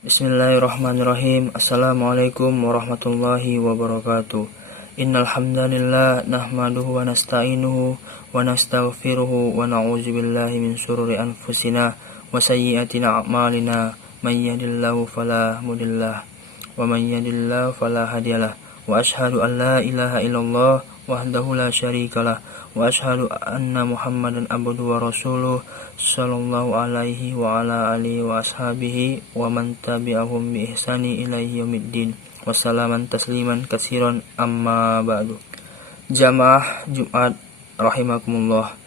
Bismillahirrahmanirrahim. Assalamualaikum warahmatullahi wabarakatuh. Innal hamdalillah nahmaduhu wa nasta'inuhu wa nastaghfiruhu wa na'udzu billahi min shururi anfusina wa sayyiati a'malina. May yahdihillahu fala mudhillalah wa may yudhlil fala hadiyalah. Wa asyhadu an la ilaha illallah wahdahu la syarikalah wa asyhadu anna Muhammadan abduhu wa rasuluh sallallahu alaihi wa ala alihi wa ashabihi wa man tabi'ahum bi ihsani ilaihi yaumiddin wa salaman tasliman katsiran amma ba'du. Jamaah Jumat rahimakumullah,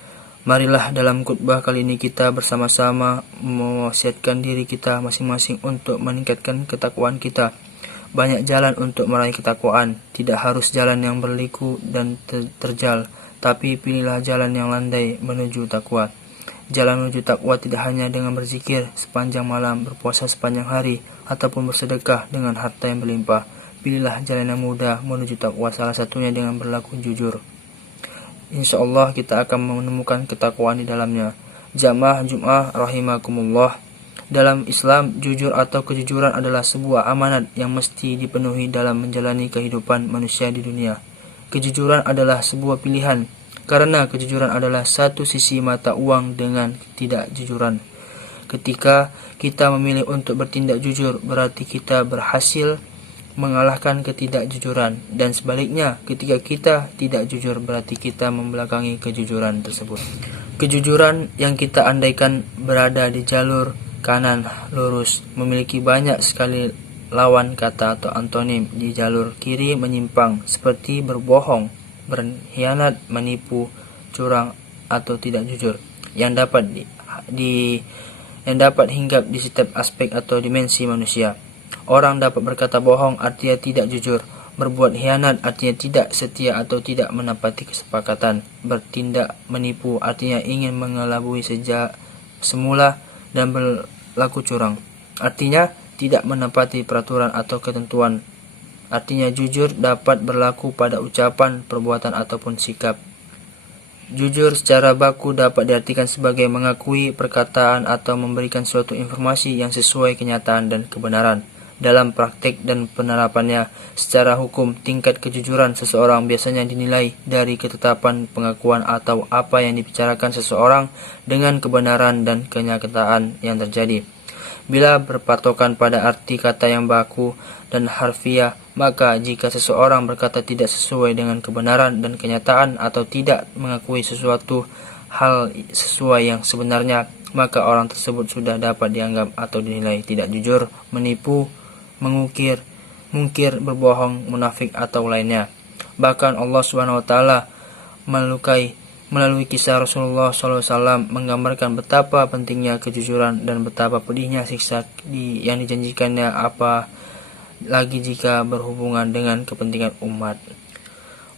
marilah dalam khutbah kali ini kita bersama-sama mewasiatkan diri kita masing-masing untuk meningkatkan ketakwaan kita. Banyak jalan untuk meraih ketakwaan, tidak harus jalan yang berliku dan terjal, tapi pilihlah jalan yang landai menuju takwa. Jalan menuju takwa tidak hanya dengan berzikir sepanjang malam, berpuasa sepanjang hari, ataupun bersedekah dengan harta yang berlimpah. Pilihlah jalan yang mudah menuju takwa, salah satunya dengan berlaku jujur. Insya Allah kita akan menemukan ketakwaan di dalamnya. Jamaah Jum'ah rahimakumullah, dalam Islam, jujur atau kejujuran adalah sebuah amanat yang mesti dipenuhi dalam menjalani kehidupan manusia di dunia. Kejujuran adalah sebuah pilihan, karena kejujuran adalah satu sisi mata uang dengan ketidakjujuran. Ketika kita memilih untuk bertindak jujur, berarti kita berhasil mengalahkan ketidakjujuran, dan sebaliknya, ketika kita tidak jujur, berarti kita membelakangi kejujuran tersebut. Kejujuran yang kita andaikan berada di jalur kanan lurus, memiliki banyak sekali lawan kata atau antonim. Di jalur kiri menyimpang, seperti berbohong, berkhianat, menipu, curang, atau tidak jujur, yang dapat hinggap di setiap aspek atau dimensi manusia. Orang dapat berkata bohong, artinya tidak jujur. Berbuat khianat artinya tidak setia atau tidak menepati kesepakatan. Bertindak menipu artinya ingin mengelabui sejak semula, dan berlaku curang artinya tidak menepati peraturan atau ketentuan. Artinya jujur dapat berlaku pada ucapan, perbuatan, ataupun sikap. Jujur secara baku dapat diartikan sebagai mengakui perkataan atau memberikan suatu informasi yang sesuai kenyataan dan kebenaran. Dalam praktek dan penerapannya secara hukum, tingkat kejujuran seseorang biasanya dinilai dari ketetapan pengakuan atau apa yang dibicarakan seseorang dengan kebenaran dan kenyataan yang terjadi. Bila berpatokan pada arti kata yang baku dan harfiah, maka jika seseorang berkata tidak sesuai dengan kebenaran dan kenyataan atau tidak mengakui sesuatu hal sesuai yang sebenarnya, maka orang tersebut sudah dapat dianggap atau dinilai tidak jujur, menipu, mungkir, berbohong, munafik, atau lainnya. Bahkan Allah SWT melalui kisah Rasulullah SAW menggambarkan betapa pentingnya kejujuran dan betapa pedihnya siksa yang dijanjikannya, apa lagi jika berhubungan dengan kepentingan umat.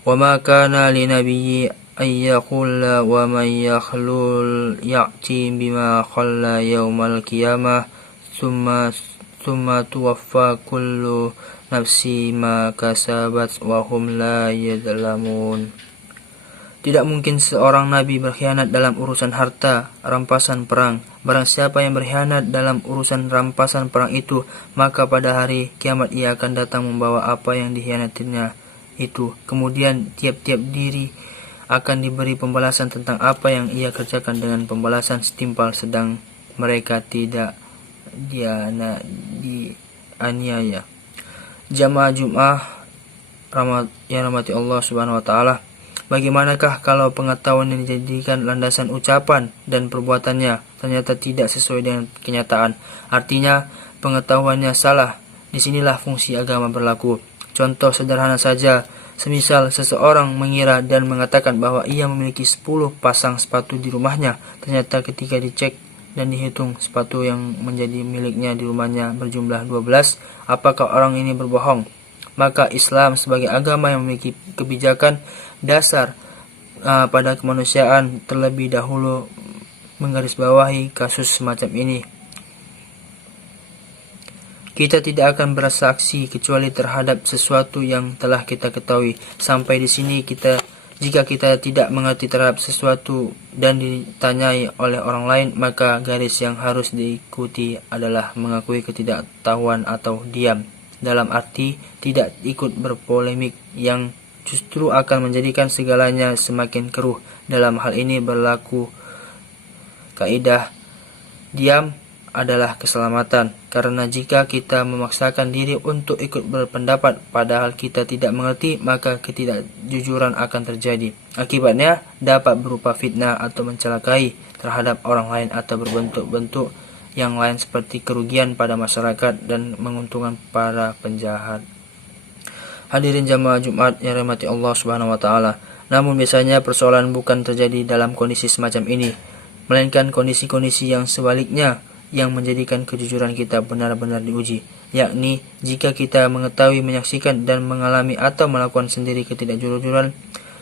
Wa ma kana linabiyyi ayyaqula wa may yakhlul ya'ti bima khalla yaumal qiyamah thumma tuwaffa kullu nafsi ma kasabat wa hum la yadlamun. Tidak mungkin seorang nabi berkhianat dalam urusan harta rampasan perang. Barang siapa yang berkhianat dalam urusan rampasan perang itu, maka pada hari kiamat ia akan datang membawa apa yang dikhianatinya itu. Kemudian tiap-tiap diri akan diberi pembalasan tentang apa yang ia kerjakan dengan pembalasan setimpal, sedang mereka tidak dianiaya. Jamaah Jum'ah yang rahmati Allah Subhanahu wa taala, bagaimanakah kalau pengetahuan yang dijadikan landasan ucapan dan perbuatannya ternyata tidak sesuai dengan kenyataan? Artinya pengetahuannya salah. Disinilah fungsi agama berlaku. Contoh sederhana saja, semisal seseorang mengira dan mengatakan bahwa ia memiliki 10 pasang sepatu di rumahnya, ternyata ketika dicek dan dihitung sepatu yang menjadi miliknya di rumahnya berjumlah 12, apakah orang ini berbohong? Maka Islam sebagai agama yang memiliki kebijakan dasar pada kemanusiaan terlebih dahulu menggarisbawahi kasus semacam ini. Kita tidak akan bersaksi kecuali terhadap sesuatu yang telah kita ketahui. Sampai di sini kita Jika kita tidak mengerti terhadap sesuatu dan ditanyai oleh orang lain, maka garis yang harus diikuti adalah mengakui ketidaktahuan atau diam. Dalam arti tidak ikut berpolemik yang justru akan menjadikan segalanya semakin keruh. Dalam hal ini berlaku kaidah diam adalah keselamatan, karena jika kita memaksakan diri untuk ikut berpendapat padahal kita tidak mengerti, maka ketidakjujuran akan terjadi. Akibatnya dapat berupa fitnah atau mencelakai terhadap orang lain atau berbentuk-bentuk yang lain seperti kerugian pada masyarakat dan menguntungkan para penjahat. Hadirin jamaah Jumat yang dirahmati Allah Subhanahu wa taala. Namun biasanya persoalan bukan terjadi dalam kondisi semacam ini, melainkan kondisi-kondisi yang sebaliknya yang menjadikan kejujuran kita benar-benar diuji, yakni jika kita mengetahui, menyaksikan, dan mengalami atau melakukan sendiri ketidakjujuran,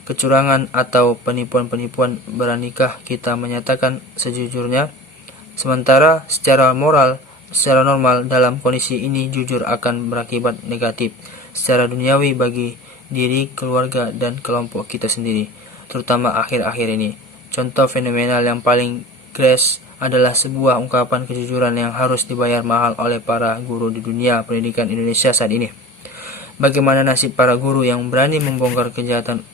kecurangan, atau penipuan-penipuan, beranikah kita menyatakan sejujurnya? Sementara secara normal dalam kondisi ini jujur akan berakibat negatif secara duniawi bagi diri, keluarga, dan kelompok kita sendiri, terutama akhir-akhir ini. Contoh fenomenal yang paling keras adalah sebuah ungkapan kejujuran yang harus dibayar mahal oleh para guru di dunia pendidikan Indonesia saat ini. Bagaimana nasib para guru yang berani membongkar kejahatan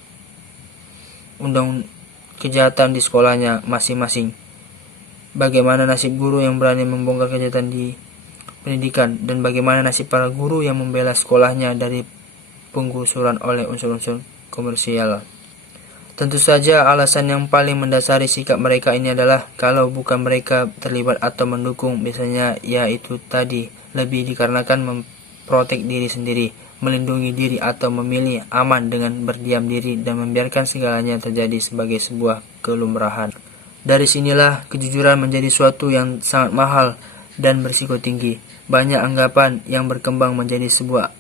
di sekolahnya masing-masing? Bagaimana nasib guru yang berani membongkar kejahatan di pendidikan, dan bagaimana nasib para guru yang membela sekolahnya dari penggusuran oleh unsur-unsur komersial? Tentu saja alasan yang paling mendasari sikap mereka ini adalah kalau bukan mereka terlibat atau mendukung, biasanya yaitu tadi, lebih dikarenakan memprotek diri sendiri, melindungi diri atau memilih aman dengan berdiam diri dan membiarkan segalanya terjadi sebagai sebuah kelumrahan. Dari sinilah kejujuran menjadi suatu yang sangat mahal dan berisiko tinggi. Banyak anggapan yang berkembang menjadi sebuah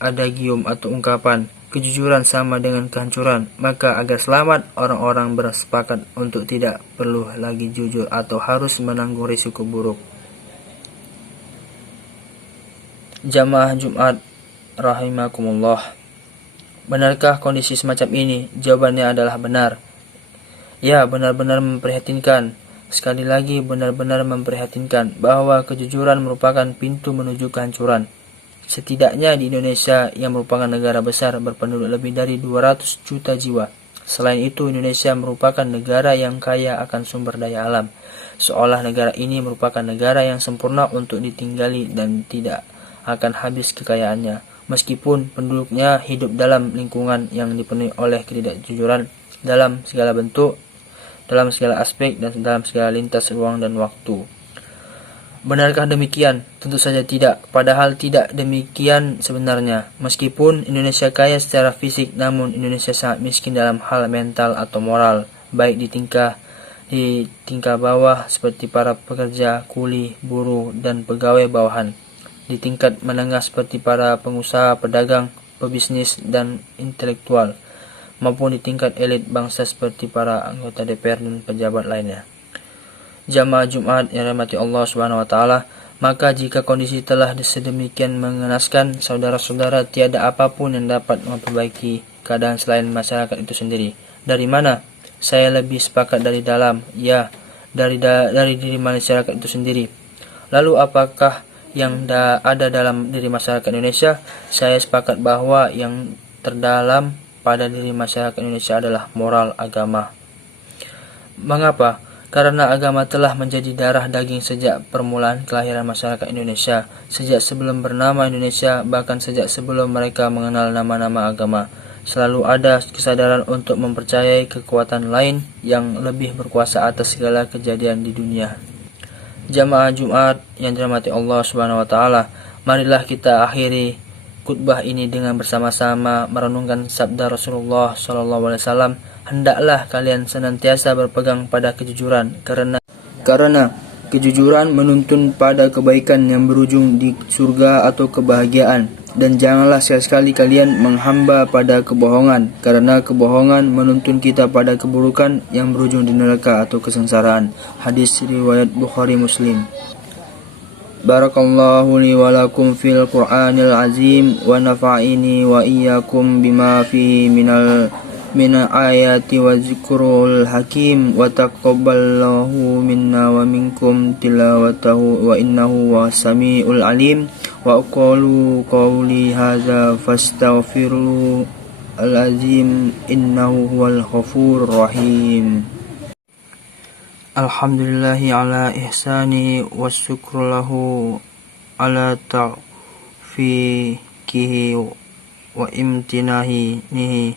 adagium atau ungkapan kejujuran sama dengan kehancuran. Maka agar selamat, orang-orang bersepakat untuk tidak perlu lagi jujur atau harus menanggung risiko buruk. Jamaah Jumat rahimakumullah. Benarkah kondisi semacam ini? Jawabannya adalah benar. Ya, benar-benar memprihatinkan. Sekali lagi benar-benar memprihatinkan bahwa kejujuran merupakan pintu menuju kehancuran. Setidaknya di Indonesia yang merupakan negara besar berpenduduk lebih dari 200 juta jiwa. Selain itu, Indonesia merupakan negara yang kaya akan sumber daya alam. Seolah negara ini merupakan negara yang sempurna untuk ditinggali dan tidak akan habis kekayaannya. Meskipun penduduknya hidup dalam lingkungan yang dipenuhi oleh ketidakjujuran dalam segala bentuk, dalam segala aspek, dan dalam segala lintas ruang dan waktu. Benarkah demikian? Tentu saja tidak. Padahal tidak demikian sebenarnya. Meskipun Indonesia kaya secara fisik, namun Indonesia sangat miskin dalam hal mental atau moral, baik di tingkat bawah seperti para pekerja, kuli, buruh, dan pegawai bawahan, di tingkat menengah seperti para pengusaha, pedagang, pebisnis, dan intelektual, maupun di tingkat elit bangsa seperti para anggota DPR dan pejabat lainnya. Jamaah Jumat yang dirahmati Allah Subhanahu wa taala, maka jika kondisi telah sedemikian mengenaskan, saudara-saudara, tiada apapun yang dapat memperbaiki keadaan selain masyarakat itu sendiri. Dari mana? Saya lebih sepakat dari dalam, ya, dari diri masyarakat itu sendiri. Lalu apakah yang ada dalam diri masyarakat Indonesia? Saya sepakat bahwa yang terdalam pada diri masyarakat Indonesia adalah moral agama. Mengapa? Karena agama telah menjadi darah daging sejak permulaan kelahiran masyarakat Indonesia, sejak sebelum bernama Indonesia, bahkan sejak sebelum mereka mengenal nama-nama agama. Selalu ada kesadaran untuk mempercayai kekuatan lain yang lebih berkuasa atas segala kejadian di dunia. Jamaah Jumat yang dirahmati Allah Subhanahu wa taala, marilah kita akhiri khutbah ini dengan bersama-sama merenungkan sabda Rasulullah SAW. Hendaklah kalian senantiasa berpegang pada kejujuran, karena kejujuran menuntun pada kebaikan yang berujung di surga atau kebahagiaan. Dan janganlah sekali-kali kalian menghamba pada kebohongan, karena kebohongan menuntun kita pada keburukan yang berujung di neraka atau kesengsaraan. Hadis riwayat Bukhari Muslim. Barakallahu li wa lakum fil Qur'anil azim wa nafa'ini wa iyyakum bima fihi minal من الآيات والذكر الحكيم وتقبل الله منا ومنكم تلاوته وإنه هو السميع العليم وأقول قولي هذا فاستغفروا العظيم إنه هو الغفور الرحيم الحمد لله على إحسانه والشكر له على توفيقه وامتنانه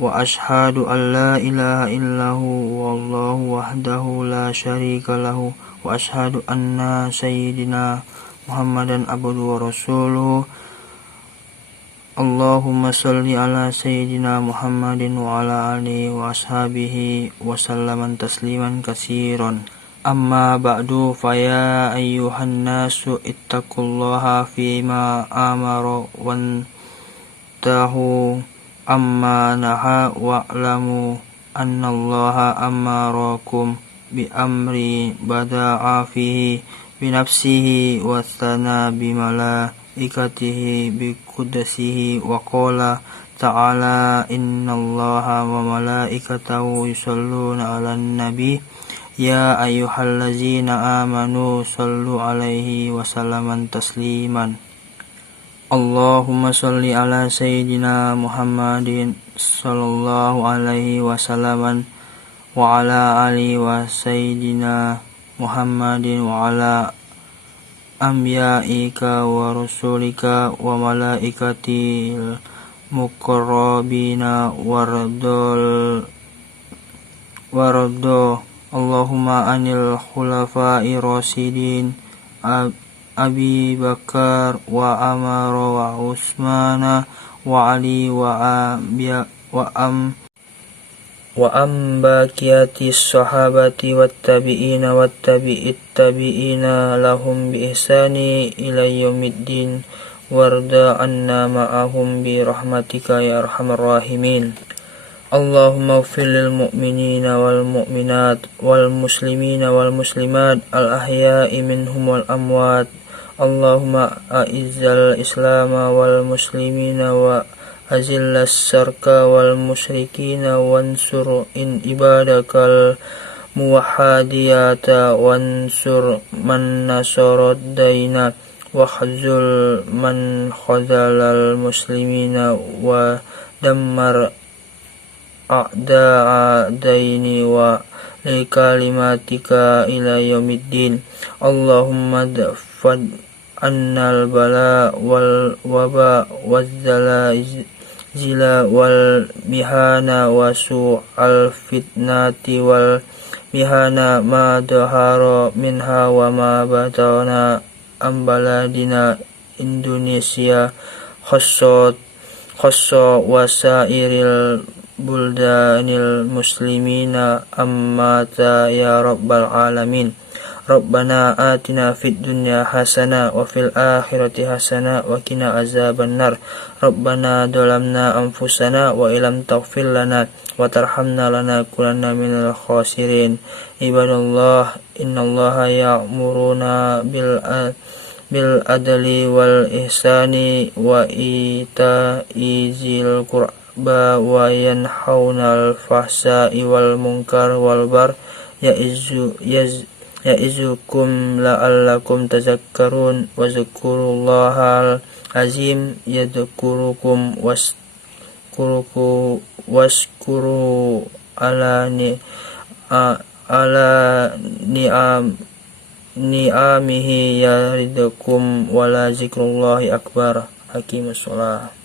وأشهد أن لا إله إلا هو والله وحده لا شريك له وأشهد أن سيدنا محمدا عبده ورسوله اللهم صل على سيدنا محمد وعلى آله وأصحابه وسلم تسليما كثيرا أما بعد فيا أيها الناس اتقوا الله فيما أمر وانتهوا أما نهى واعلموا أن الله أمركم بأمر بدأ فيه بنفسه وثنى بملائكته بقدسه وقال تعالى إن الله وملائكته يصلون على النبي يا أيها الذين آمنوا صلوا عليه وسلم تسليما اللهم صل على سيدنا محمد صلى الله عليه وسلم وعلى آله وسيدنا محمد وعلى أنبيائك ورسولك وملائكة المقربين وارض اللهم عن الخلفاء الراشدين أبي بكر وعمر وعثمان وعلي وأم بقية الصحابة والتابعين والتابعين لهم بإحسان إلى يوم الدين وارض عنا معهم برحمتك يا أرحم الراحمين اللهم اغفر للمؤمنين والمؤمنات والمسلمين والمسلمات الأحياء منهم والأموات اللهم أعز الإسلام والمسلمين وأذل الشرك والمشركين وانصر عبادك الموحدين وانصر من نصر الدين واخذل من خذل المسلمين ودمر أعداء دين ولكلماتك إلى يوم الدين اللهم ادفع عنا البلاء والوباء والزلازل والمحن وسوء الفتنة والمحن ما ظهر منها وما بطن عن بلادنا إندونيسيا خاصة وسائر البلدان المسلمين أمات يا رب العالمين ربنا آتنا في الدنيا حسنة وفي الآخرة حسنة وقنا عذاب النار ربنا ظلمنا أنفسنا وإن لم تغفر لنا وترحمنا لنكونن من الخاسرين عباد الله إن الله يأمرنا بالعدل والإحسان وإيتاء ذي القربى وينهون عن الفحشاء والمنكر والبغي يعظكم لعلكم تذكرون واذكروا الله العظيم يذكركم واشكروا على نعمه يزدكم ولذكر الله أكبر. Hakimus sholah.